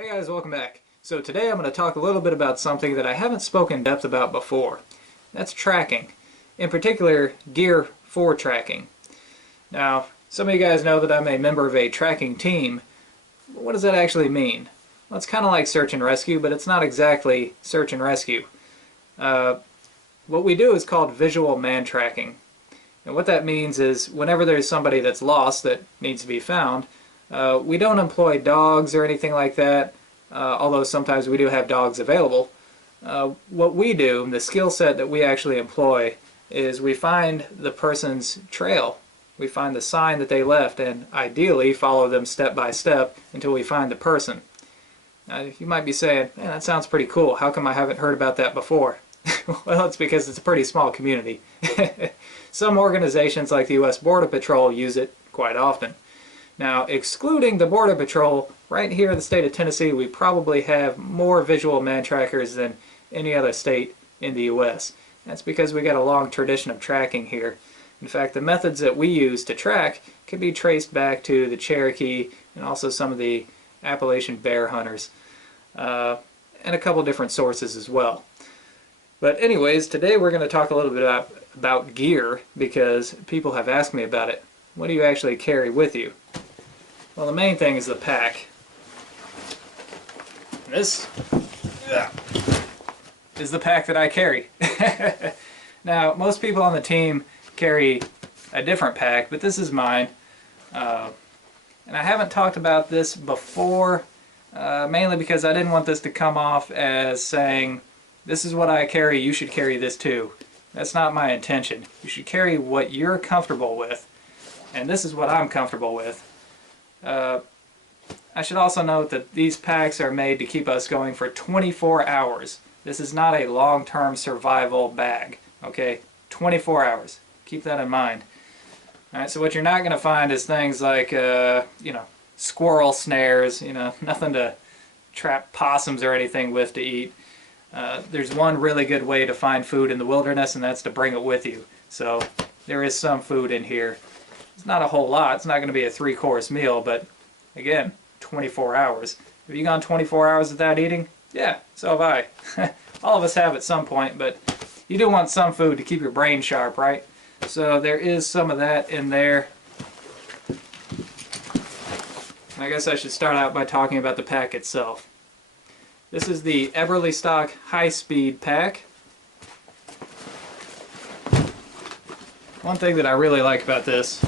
Hey guys, welcome back. So today I'm going to talk a little bit about something that I haven't spoken in depth about before. That's tracking. In particular, gear for tracking. Now, some of you guys know that I'm a member of a tracking team. What does that actually mean? Well, it's kind of like search and rescue, but it's not exactly search and rescue. What we do is called visual man tracking. And what that means is whenever there's somebody that's lost that needs to be found, we don't employ dogs or anything like that, although sometimes we do have dogs available. What we do, the skill set that we actually employ, is we find the person's trail. We find the sign that they left and ideally follow them step by step until we find the person. Now you might be saying, man, that sounds pretty cool. How come I haven't heard about that before? Well, it's because it's a pretty small community. Some organizations like the U.S. Border Patrol use it quite often. Now, excluding the Border Patrol, right here in the state of Tennessee, we probably have more visual man trackers than any other state in the U.S. That's because we got a long tradition of tracking here. In fact, the methods that we use to track can be traced back to the Cherokee and also some of the Appalachian bear hunters, and a couple different sources as well. But anyways, today we're going to talk a little bit about gear because people have asked me about it. What do you actually carry with you? Well, the main thing is the pack. This is the pack that I carry. Now, most people on the team carry a different pack, but this is mine. And I haven't talked about this before, mainly because I didn't want this to come off as saying, this is what I carry, you should carry this too. That's not my intention. You should carry what you're comfortable with, and this is what I'm comfortable with. I should also note that these packs are made to keep us going for 24 hours. This is not a long-term survival bag, okay? 24 hours. Keep that in mind. Alright, so what you're not going to find is things like, squirrel snares, nothing to trap possums or anything with to eat. There's one really good way to find food in the wilderness, and that's to bring it with you. So there is some food in here. It's not a whole lot. It's not going to be a 3-course meal, but again, 24 hours. Have you gone 24 hours without eating? Yeah, so have I. All of us have at some point, but you do want some food to keep your brain sharp, right? So there is some of that in there. I guess I should start out by talking about the pack itself. This is the Eberly Stock High Speed pack. One thing that I really like about this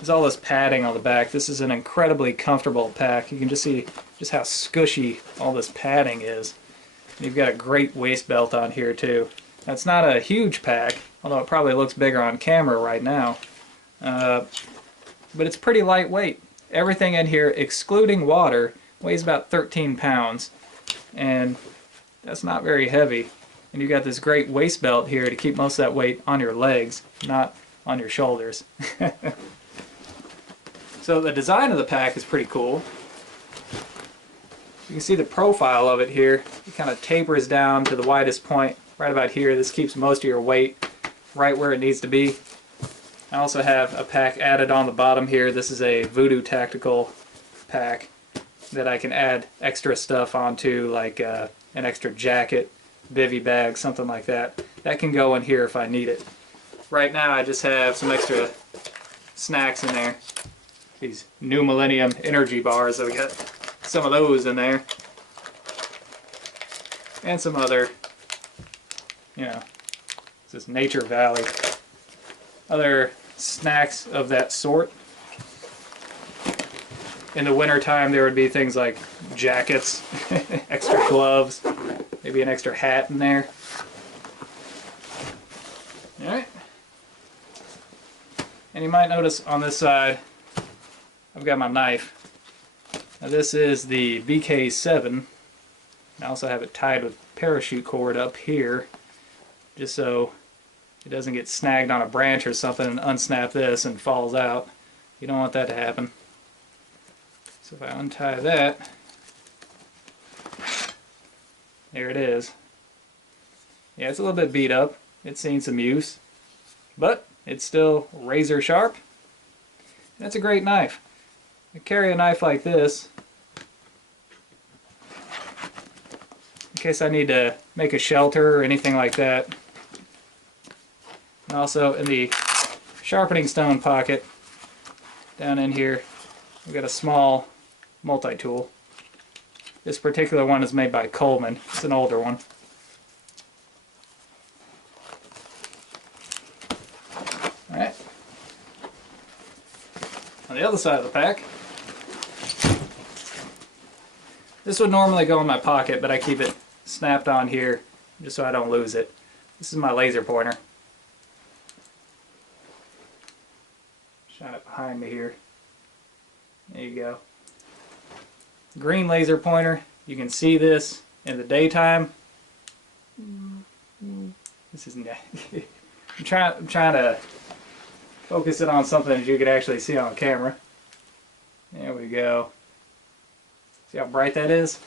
is all this padding on the back. This is an incredibly comfortable pack. You can just see just how scushy all this padding is. You've got a great waist belt on here too. That's not a huge pack, although it probably looks bigger on camera right now. But it's pretty lightweight. Everything in here, excluding water, weighs about 13 pounds. And that's not very heavy. And you've got this great waist belt here to keep most of that weight on your legs, not on your shoulders. So the design of the pack is pretty cool. You can see the profile of it here. It kind of tapers down to the widest point right about here. This keeps most of your weight right where it needs to be. I also have a pack added on the bottom here. This is a Voodoo Tactical pack that I can add extra stuff onto, like an extra jacket, bivy bag, something like that. That can go in here if I need it. Right now I just have some extra snacks in there. These New Millennium energy bars, so we got some of those in there. And some other, this is Nature Valley. Other snacks of that sort. In the wintertime there would be things like jackets, extra gloves, maybe an extra hat in there. Alright. And you might notice on this side I've got my knife. Now this is the BK7. I also have it tied with parachute cord up here, just so it doesn't get snagged on a branch or something and unsnap this and falls out. You don't want that to happen. So if I untie that, there it is. Yeah, it's a little bit beat up. It's seen some use, but it's still razor sharp. That's a great knife. I carry a knife like this case I need to make a shelter or anything like that. And also in the sharpening stone pocket down in here, we've got a small multi-tool. This particular one is made by Coleman. It's an older one. Alright. On the other side of the pack, this would normally go in my pocket, but I keep it snapped on here just so I don't lose it. This is my laser pointer. Shine it behind me here. There you go. Green laser pointer. You can see this in the daytime. This is I'm trying to focus it on something that you can actually see on camera. There we go. See how bright that is?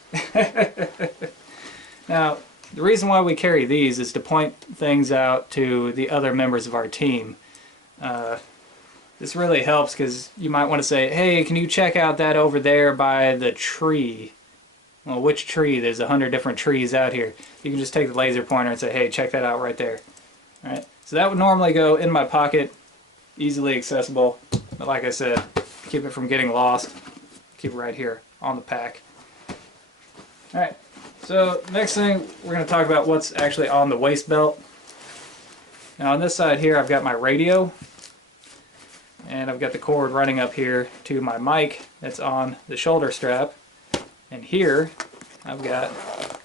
Now, the reason why we carry these is to point things out to the other members of our team. This really helps because you might want to say, hey, can you check out that over there by the tree? Well, which tree? There's 100 different trees out here. You can just take the laser pointer and say, hey, check that out right there. All right? So that would normally go in my pocket, easily accessible. But like I said, keep it from getting lost. Keep it right here on the pack. All right, so next thing we're going to talk about what's actually on the waist belt. Now on this side here I've got my radio. And I've got the cord running up here to my mic that's on the shoulder strap. And here I've got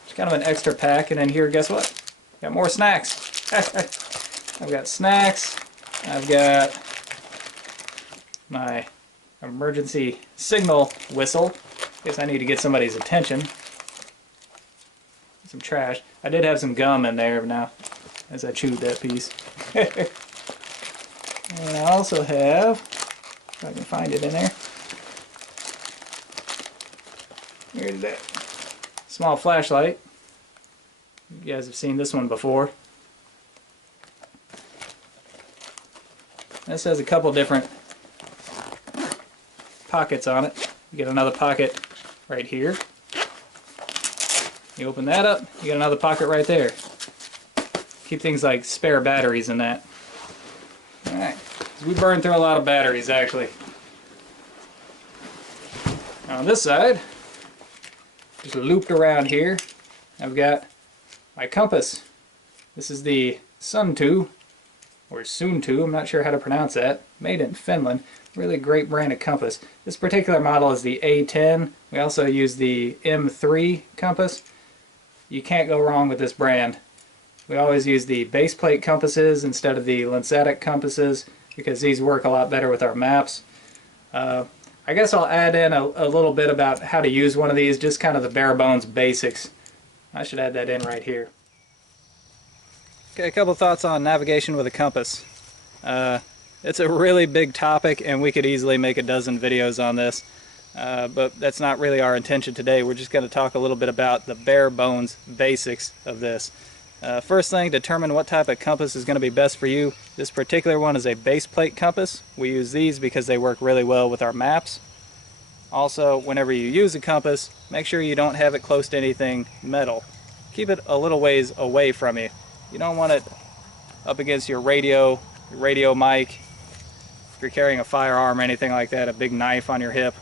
just kind of an extra pack, and then here, guess what? Got more snacks. I've got snacks. I've got my emergency signal whistle in case I need to get somebody's attention. Some trash. I did have some gum in there now as I chewed that piece. And I also have, if I can find it in there, here's that small flashlight. You guys have seen this one before. This has a couple different pockets on it. You get another pocket right here. You open that up, you get another pocket right there. Keep things like spare batteries in that. Alright, we burn through a lot of batteries actually. On this side, just looped around here, I've got my compass. This is the Sun2, or Soon2, I'm not sure how to pronounce that. Made in Finland. Really great brand of compass. This particular model is the A10. We also use the M3 compass. You can't go wrong with this brand. We always use the base plate compasses instead of the lensatic compasses because these work a lot better with our maps. I guess I'll add in a little bit about how to use one of these, just kind of the bare bones basics. I should add that in right here. Okay, a couple thoughts on navigation with a compass. It's a really big topic and we could easily make a dozen videos on this, but that's not really our intention today. We're just going to talk a little bit about the bare bones basics of this. First thing, determine what type of compass is going to be best for you. This particular one is a base plate compass. We use these because they work really well with our maps. Also, whenever you use a compass, make sure you don't have it close to anything metal. Keep it a little ways away from you. You don't want it up against your radio mic. If you're carrying a firearm or anything like that, a big knife on your hip,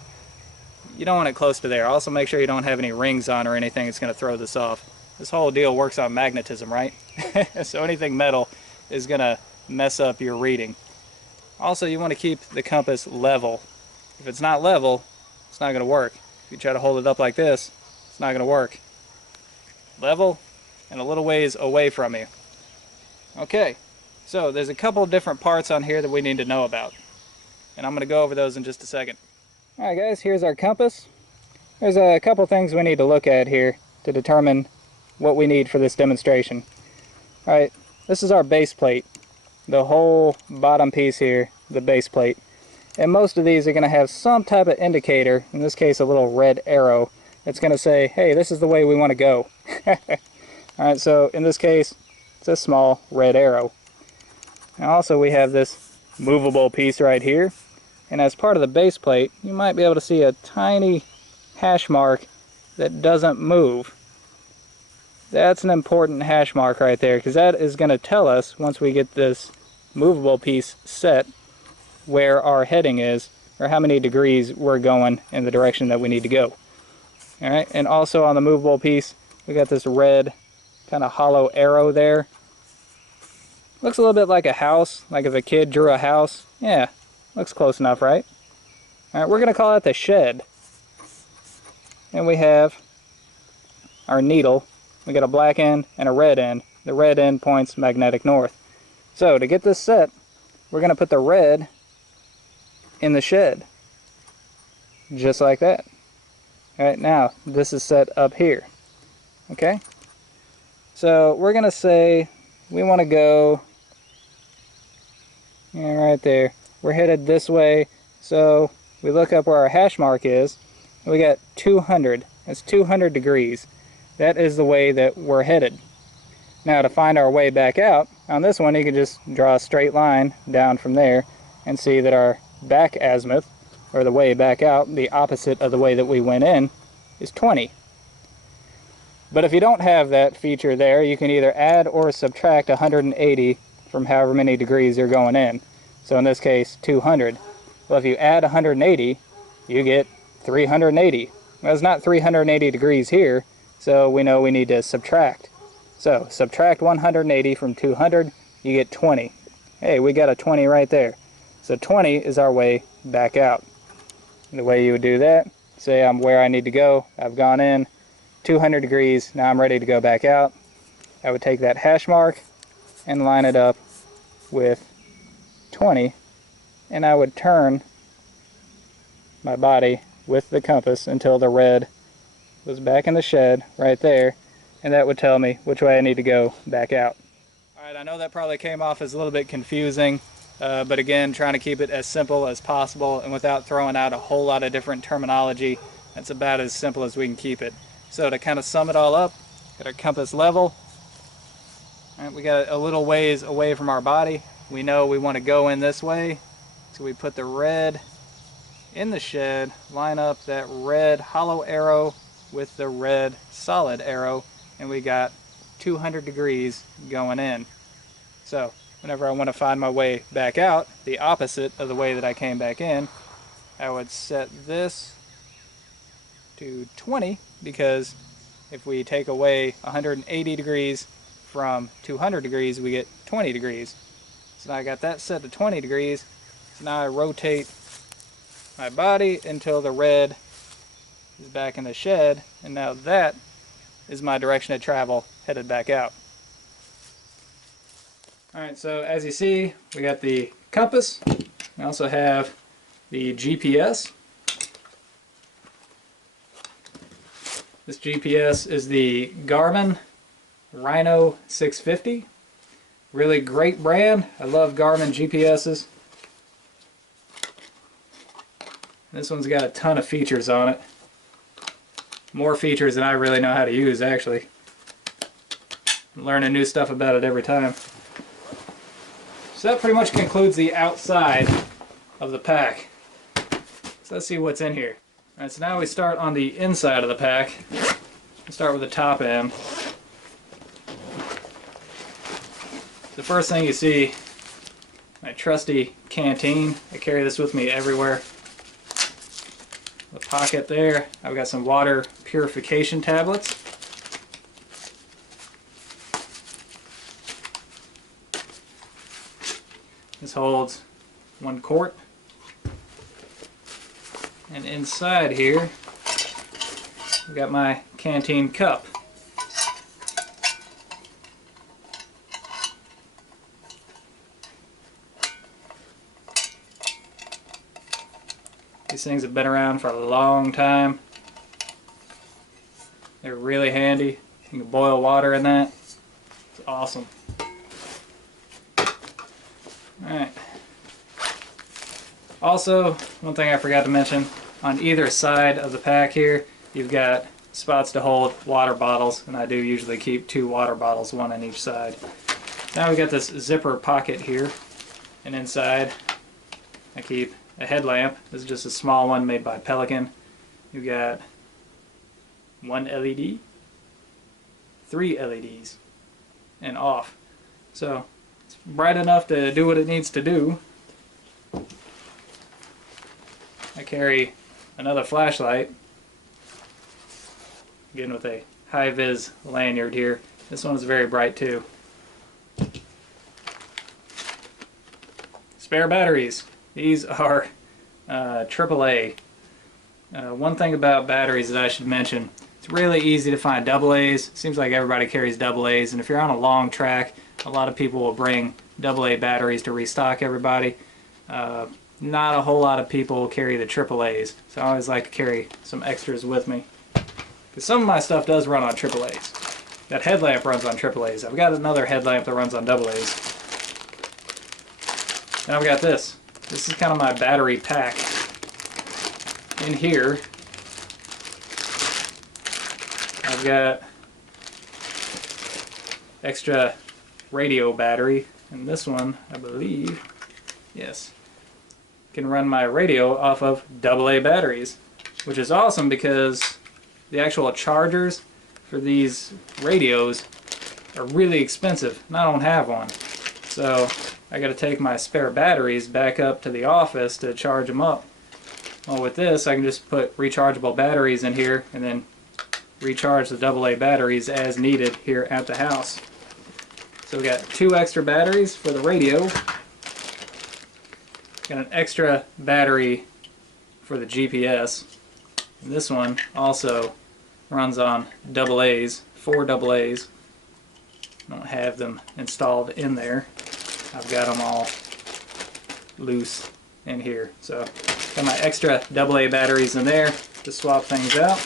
you don't want it close to there. Also make sure you don't have any rings on or anything that's going to throw this off. This whole deal works on magnetism, right? So anything metal is going to mess up your reading. Also, you want to keep the compass level. If it's not level, it's not going to work. If you try to hold it up like this, it's not going to work. Level and a little ways away from you. Okay, so there's a couple of different parts on here that we need to know about. And I'm going to go over those in just a second. Alright guys, here's our compass. There's a couple things we need to look at here to determine what we need for this demonstration. Alright, this is our base plate. The whole bottom piece here, the base plate. And most of these are going to have some type of indicator, in this case a little red arrow, that's going to say, hey, this is the way we want to go. Alright, so in this case, it's a small red arrow. And also we have this movable piece right here. And as part of the base plate, you might be able to see a tiny hash mark that doesn't move. That's an important hash mark right there, because that is going to tell us, once we get this movable piece set, where our heading is, or how many degrees we're going in the direction that we need to go. Alright, and also on the movable piece, we got this red kind of hollow arrow there. Looks a little bit like a house, like if a kid drew a house. Yeah, looks close enough, right? Alright, we're going to call it the shed. And we have our needle. We got a black end and a red end. The red end points magnetic north. So to get this set, we're going to put the red in the shed. Just like that. Alright, now this is set up here. Okay? So we're going to say we want to go right there. We're headed this way, so we look up where our hash mark is. We got 200. That's 200 degrees. That is the way that we're headed. Now to find our way back out, on this one you can just draw a straight line down from there and see that our back azimuth, or the way back out, the opposite of the way that we went in, is 20. But if you don't have that feature there, you can either add or subtract 180 from however many degrees you're going in. So in this case, 200. Well, if you add 180, you get 380. Well, it's not 380 degrees here, so we know we need to subtract. So subtract 180 from 200, you get 20. Hey, we got a 20 right there. So 20 is our way back out. And the way you would do that, say I'm where I need to go, I've gone in, 200 degrees, now I'm ready to go back out. I would take that hash mark and line it up with 20, and I would turn my body with the compass until the red was back in the shed right there, and that would tell me which way I need to go back out. Alright, I know that probably came off as a little bit confusing, but again, trying to keep it as simple as possible and without throwing out a whole lot of different terminology. That's about as simple as we can keep it. So to kind of sum it all up, got our compass level. Alright, we got a little ways away from our body. We know we want to go in this way, so we put the red in the shed, line up that red hollow arrow with the red solid arrow, and we got 200 degrees going in. So whenever I want to find my way back out, the opposite of the way that I came back in, I would set this to 20, because if we take away 180 degrees from 200 degrees, we get 20 degrees. So now I got that set to 20 degrees. So now I rotate my body until the red is back in the shed, and now that is my direction of travel headed back out. Alright, so as you see, we got the compass. We also have the GPS. This GPS is the Garmin Rhino 650. Really great brand. I love Garmin GPSs. This one's got a ton of features on it. More features than I really know how to use, actually. I'm learning new stuff about it every time. So that pretty much concludes the outside of the pack. So let's see what's in here. Alright, so now we start on the inside of the pack. We'll start with the top end. The first thing you see, my trusty canteen. I carry this with me everywhere. The pocket there, I've got some water purification tablets. This holds 1 quart. And inside here, I've got my canteen cup. These things have been around for a long time. They're really handy. You can boil water in that. It's awesome. Alright. Also, one thing I forgot to mention, on either side of the pack here, you've got spots to hold water bottles, and I do usually keep 2 water bottles, 1 on each side. Now we got this zipper pocket here, and inside I keep a headlamp. This is just a small one made by Pelican. You've got 1 LED, 3 LEDs and off. So it's bright enough to do what it needs to do. I carry another flashlight, again with a high-vis lanyard here. This one is very bright too. Spare batteries. These are AAA. One thing about batteries that I should mention, it's really easy to find AA's. Seems like everybody carries AA's, and if you're on a long track, a lot of people will bring AA batteries to restock everybody. Not a whole lot of people carry the AAA's, so I always like to carry some extras with me. Because some of my stuff does run on AAA's. That headlamp runs on AAA's. I've got another headlamp that runs on AA's. And I've got this. This is kind of my battery pack. In here, I've got extra radio battery, and this one, I believe, yes, can run my radio off of AA batteries, which is awesome because the actual chargers for these radios are really expensive, and I don't have one. So I got to take my spare batteries back up to the office to charge them up. Well, with this, I can just put rechargeable batteries in here and then recharge the AA batteries as needed here at the house. So we got 2 extra batteries for the radio. Got an extra battery for the GPS. And this one also runs on AA's, 4 AA's. I don't have them installed in there. I've got them all loose in here. So got my extra AA batteries in there to swap things out.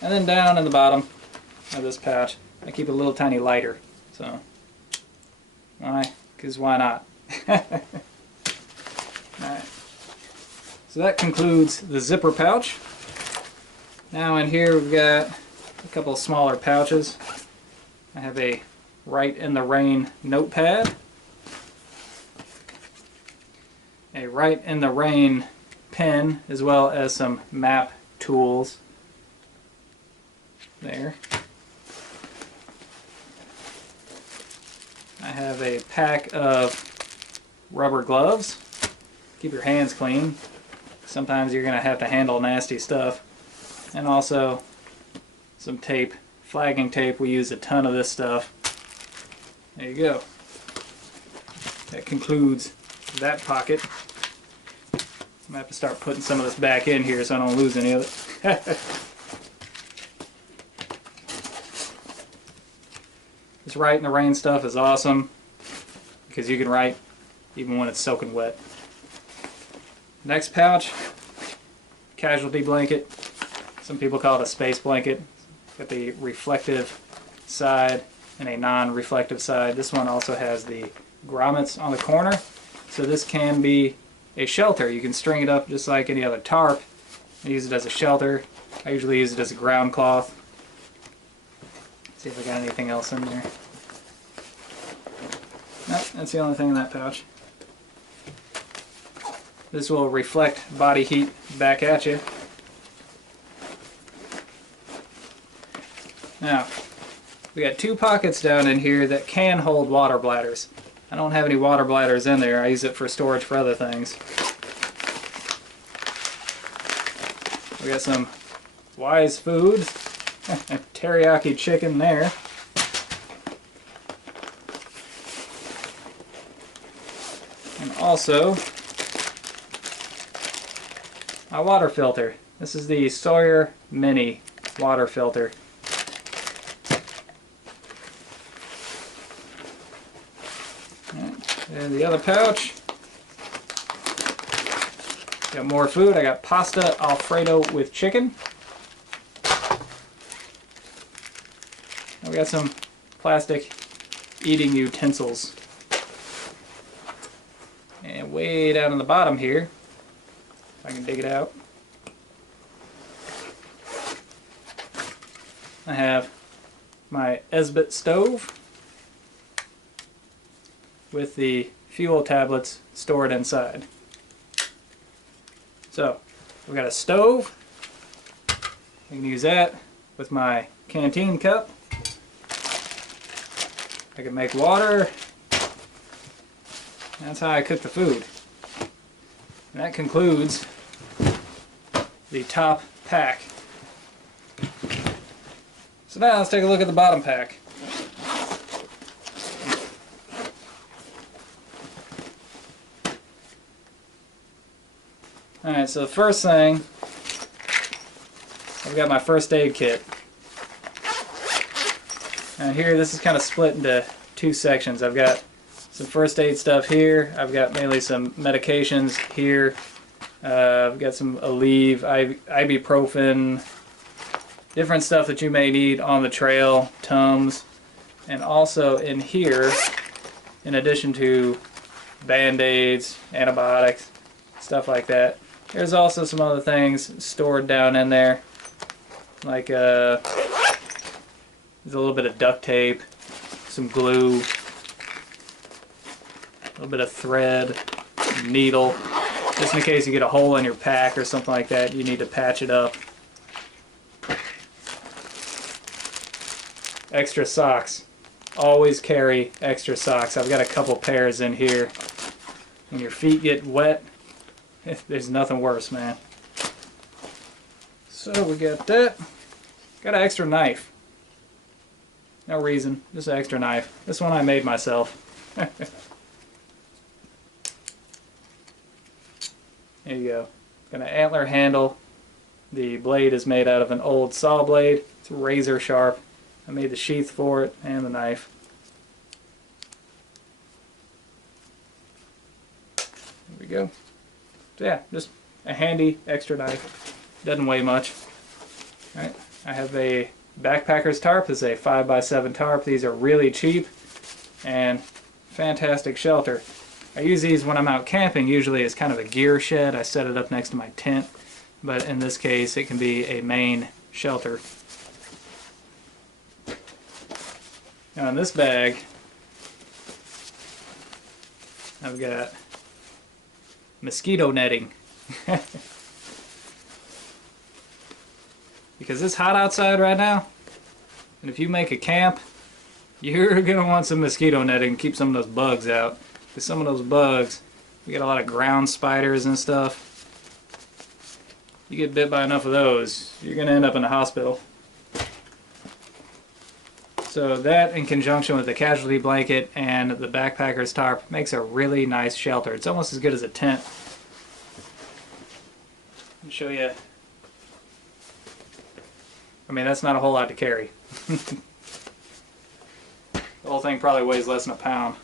And then down in the bottom of this pouch, I keep a little tiny lighter. So why? Because why not? Alright. So that concludes the zipper pouch. Now in here we've got a couple of smaller pouches. I have a Write in the Rain notepad, a Write in the Rain pen, as well as some map tools there. I have a pack of rubber gloves. Keep your hands clean. Sometimes you're going to have to handle nasty stuff. And also some tape, flagging tape. We use a ton of this stuff. There you go. That concludes that pocket. I'm going to have to start putting some of this back in here so I don't lose any of it. This Write in the Rain stuff is awesome because you can write even when it's soaking wet. Next pouch, casualty blanket. Some people call it a space blanket. Got the reflective side and a non-reflective side. This one also has the grommets on the corner, so this can be a shelter. You can string it up just like any other tarp and use it as a shelter. I usually use it as a ground cloth. See if I got anything else in there. Nope, that's the only thing in that pouch. This will reflect body heat back at you. Now, we got 2 pockets down in here that can hold water bladders. I don't have any water bladders in there. I use it for storage for other things. We got some Wise Foods. Teriyaki chicken there. And also my water filter. This is the Sawyer Mini water filter. And the other pouch, got more food. I got pasta Alfredo with chicken. And we got some plastic eating utensils. And way down in the bottom here, if I can dig it out, I have my Esbit stove with the fuel tablets stored inside. So we've got a stove, we can use that with my canteen cup. I can make water. That's how I cook the food. And that concludes the top pack. So now let's take a look at the bottom pack. Alright, so the first thing, I've got my first aid kit. And here, this is kind of split into two sections. I've got some first aid stuff here. I've got mainly some medications here. I've got some Aleve, ibuprofen, different stuff that you may need on the trail, Tums. And also in here, in addition to Band-Aids, antibiotics, stuff like that, there's also some other things stored down in there, like there's a little bit of duct tape, some glue, a little bit of thread, needle, just in case you get a hole in your pack or something like that, you need to patch it up. Extra socks. Always carry extra socks. I've got a couple pairs in here. When your feet get wet, there's nothing worse, man. So we got that. Got an extra knife. No reason, just an extra knife. This one I made myself. There you go. Got an antler handle. The blade is made out of an old saw blade. It's razor sharp. I made the sheath for it and the knife. There we go. So yeah, just a handy extra knife. Doesn't weigh much. Alright, I have a backpacker's tarp. This is a 5x7 tarp. These are really cheap and fantastic shelter. I use these when I'm out camping, usually as kind of a gear shed. I set it up next to my tent, but in this case it can be a main shelter. Now in this bag I've got mosquito netting. Because it's hot outside right now, and if you make a camp, you're going to want some mosquito netting to keep some of those bugs out. Because some of those bugs, we get a lot of ground spiders and stuff. You get bit by enough of those, you're going to end up in the hospital. So that, in conjunction with the casualty blanket and the backpacker's tarp, makes a really nice shelter. It's almost as good as a tent. I'll show you. I mean, that's not a whole lot to carry. The whole thing probably weighs less than a pound.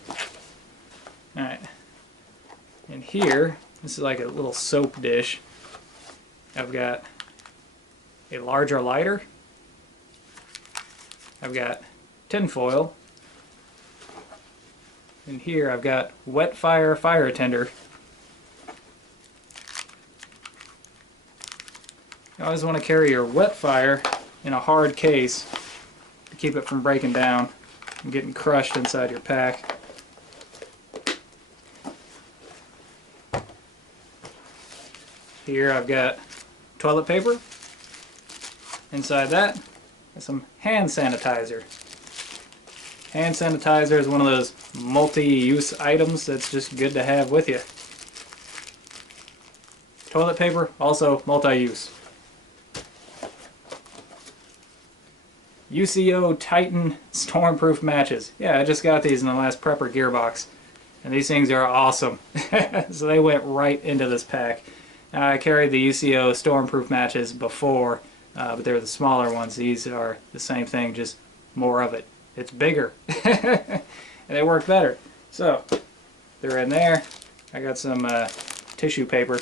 Alright. And here, this is like a little soap dish. I've got a larger lighter. I've got tin foil. And here I've got wet fire fire tinder. You always want to carry your wet fire in a hard case to keep it from breaking down and getting crushed inside your pack. Here I've got toilet paper. Inside that, got some hand sanitizer. Hand sanitizer is one of those multi-use items that's just good to have with you. Toilet paper, also multi-use. UCO Titan Stormproof matches. Yeah, I just got these in the last Prepper gear box. And these things are awesome. So they went right into this pack. I carried the UCO Stormproof matches before, but they're the smaller ones. These are the same thing, just more of it. It's bigger. And they work better. So, they're in there. I got some tissue paper.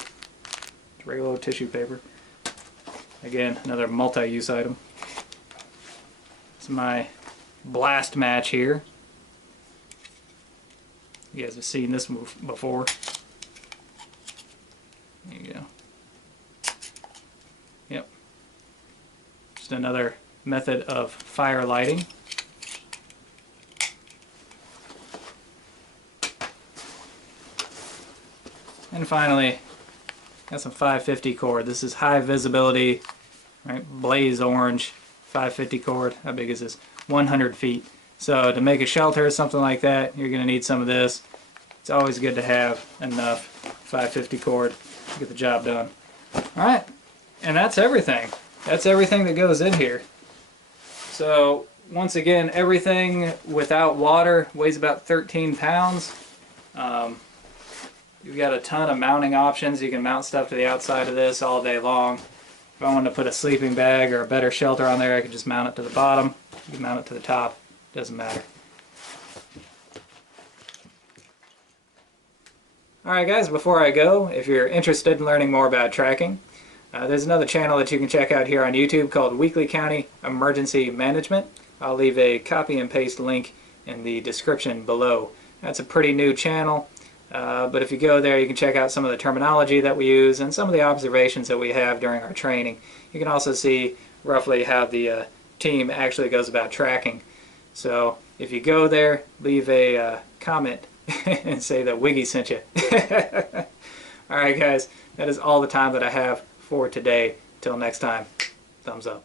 Regular tissue paper. Again, another multi-use item. It's my blast match here. You guys have seen this move before. There you go. Yep. Just another method of fire lighting. And finally, got some 550 cord. This is high visibility, right? Blaze orange 550 cord. How big is this? 100 feet. So to make a shelter or something like that, you're going to need some of this. It's always good to have enough 550 cord to get the job done. Alright, and that's everything. That's everything that goes in here. So once again, everything without water weighs about 13 pounds. You've got a ton of mounting options. You can mount stuff to the outside of this all day long. If I wanted to put a sleeping bag or a better shelter on there, I could just mount it to the bottom. You can mount it to the top. Doesn't matter. Alright guys, before I go, if you're interested in learning more about tracking, there's another channel that you can check out here on YouTube called Weekly County Emergency Management. I'll leave a copy and paste link in the description below. That's a pretty new channel, but if you go there you can check out some of the terminology that we use and some of the observations that we have during our training. You can also see roughly how the team actually goes about tracking. So if you go there, leave a comment and say that Wiggy sent you. Alright guys, that is all the time that I have for today. Till next time, thumbs up.